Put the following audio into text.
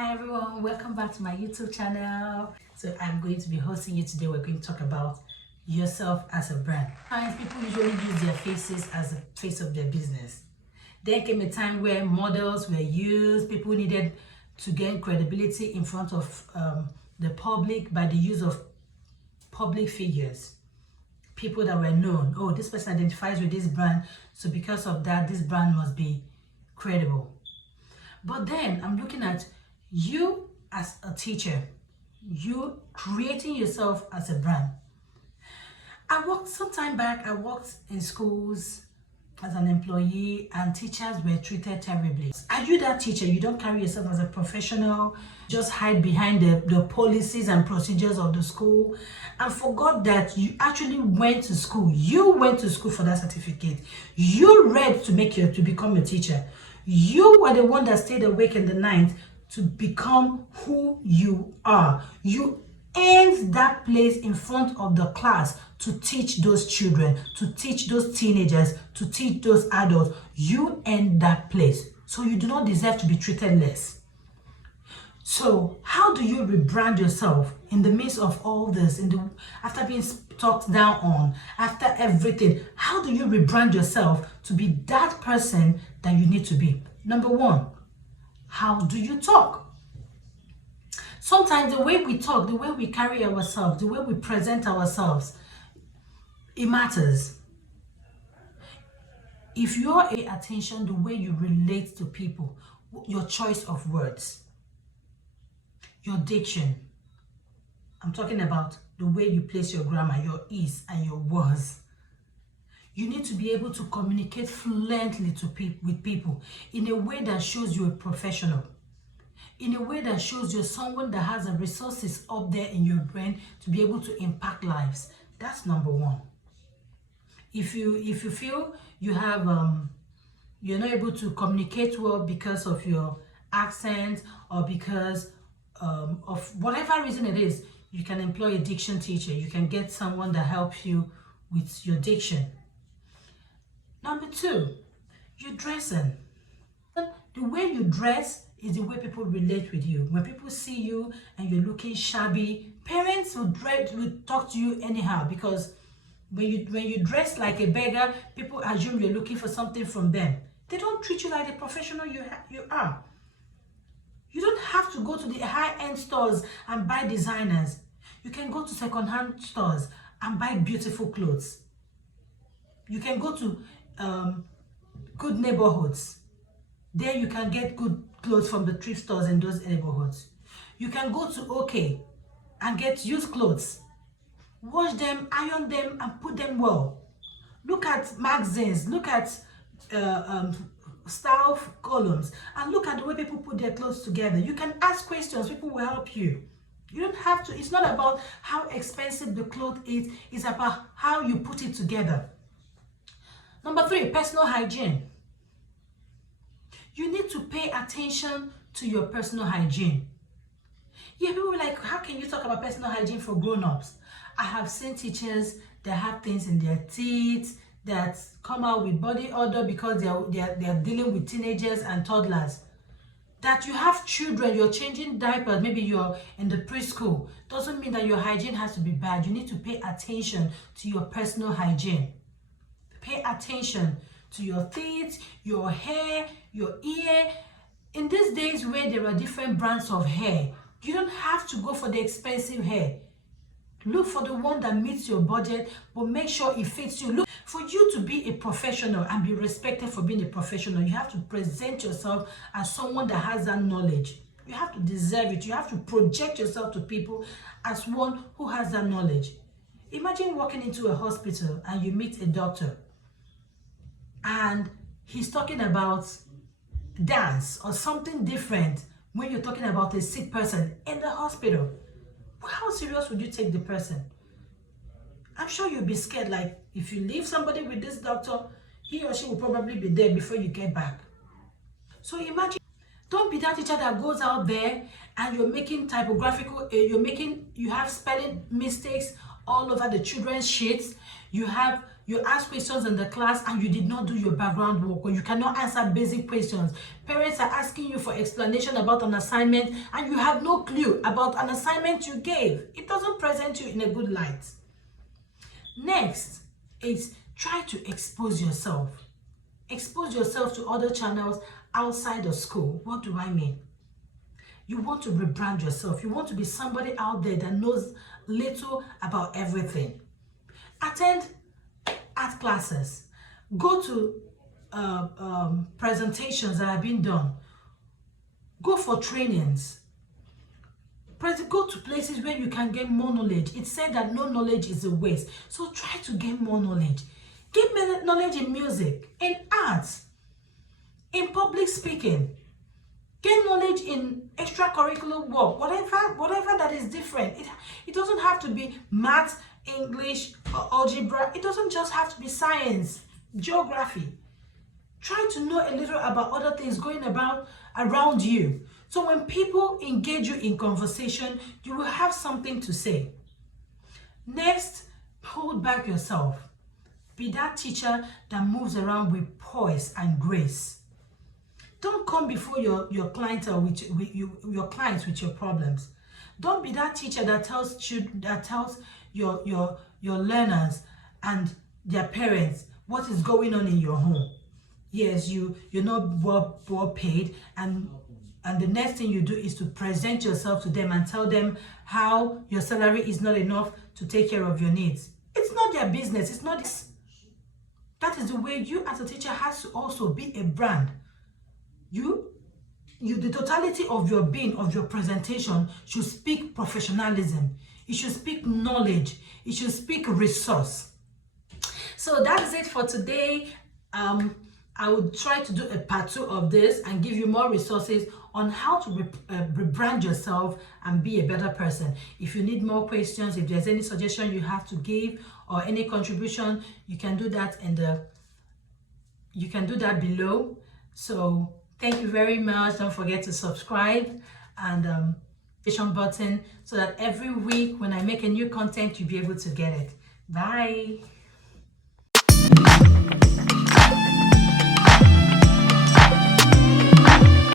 Hi everyone, welcome back to my YouTube channel. So I'm going to be hosting you today. We're going to talk about yourself as a brand. Sometimes people usually use their faces as the face of their business. There came a time where models were used. People needed to gain credibility in front of the public by the use of public figures. People that were known. Oh, this person identifies with this brand, so because of that, this brand must be credible. But then I'm looking at you as a teacher, you creating yourself as a brand. Some time back, I worked in schools as an employee and teachers were treated terribly. Are you that teacher? You don't carry yourself as a professional, just hide behind the policies and procedures of the school and forgot that you actually went to school. You went to school for that certificate. You read to become a teacher. You were the one that stayed awake in the night to become who you are. You earned that place in front of the class to teach those children, to teach those teenagers, to teach those adults. You earned that place. So you do not deserve to be treated less. So how do you rebrand yourself in the midst of all this, after being talked down on, after everything? How do you rebrand yourself to be that person that you need to be? Number one, how do you talk? Sometimes the way we talk, the way we carry ourselves, the way we present ourselves, it matters. If you're paying attention the way you relate to people, your choice of words, your diction. I'm talking about the way you place your grammar, your is and your was. You need to be able to communicate fluently with people in a way that shows you're a professional, in a way that shows you're someone that has the resources up there in your brain to be able to impact lives. That's number one. If you feel you have you're not able to communicate well because of your accent or because of whatever reason it is, you can employ a diction teacher. You can get someone that helps you with your diction. Number two, you're dressing. The way you dress is the way people relate with you. When people see you and you're looking shabby, parents will talk to you anyhow, because when you dress like a beggar, people assume you're looking for something from them. They don't treat you like the professional you are. You don't have to go to the high-end stores and buy designers. You can go to second-hand stores and buy beautiful clothes. You can go to good neighborhoods. There you can get good clothes from the thrift stores in those neighborhoods. You can go to OK and get used clothes. Wash them, iron them, and put them well. Look at magazines, look at style columns, and look at the way people put their clothes together. You can ask questions, people will help you. You don't have to, it's not about how expensive the cloth is, it's about how you put it together. Number three, personal hygiene. You need to pay attention to your personal hygiene. Yeah, people are like, how can you talk about personal hygiene for grown-ups? I have seen teachers that have things in their teeth that come out with body odor because they are dealing with teenagers and toddlers. That you have children, you're changing diapers, maybe you're in the preschool, doesn't mean that your hygiene has to be bad. You need to pay attention to your personal hygiene. Pay attention to your teeth, your hair, your ear. In these days where there are different brands of hair, you don't have to go for the expensive hair. Look for the one that meets your budget, but make sure it fits you. Look, for you to be a professional and be respected for being a professional, you have to present yourself as someone that has that knowledge. You have to deserve it. You have to project yourself to people as one who has that knowledge. Imagine walking into a hospital and you meet a doctor and he's talking about dance or something different when you're talking about a sick person in the hospital. How serious would you take the person? I'm sure you'll be scared. Like, if you leave somebody with this doctor, he or she will probably be there before you get back. So imagine, don't be that teacher that goes out there and you're making you have spelling mistakes all over the children's sheets. You have you ask questions in the class and you did not do your background work, or you cannot answer basic questions. Parents are asking you for explanation about an assignment and you have no clue about an assignment you gave. It doesn't present you in a good light. Next is try to expose yourself. Expose yourself to other channels outside of school. What do I mean? You want to rebrand yourself. You want to be somebody out there that knows little about everything. Attend art classes. Go to presentations that have been done. Go for trainings. Go to places where you can get more knowledge. It's said that no knowledge is a waste. So try to gain more knowledge. Get knowledge in music, in arts, in public speaking. Get knowledge in extracurricular work, whatever that is different. It doesn't have to be math, English, or algebra. It doesn't just have to be science, geography. Try to know a little about other things going about around you. So when people engage you in conversation, you will have something to say. Next, hold back yourself. Be that teacher that moves around with poise and grace. Don't come before your clientele with your clients with your problems. Don't be that teacher that tells your learners and their parents what is going on in your home. Yes, you're not well paid, and the next thing you do is to present yourself to them and tell them how your salary is not enough to take care of your needs. It's not their business. It's not. That is the way you as a teacher has to also be a brand. The totality of your being, of your presentation should speak professionalism. It should speak knowledge. It should speak resource. So that is it for today. I will try to do a part 2 of this and give you more resources on how to rebrand yourself and be a better person. If you need more questions, if there's any suggestion you have to give or any contribution, you can do that below. So thank you very much. Don't forget to subscribe and notification button so that every week when I make a new content, you'll be able to get it. Bye.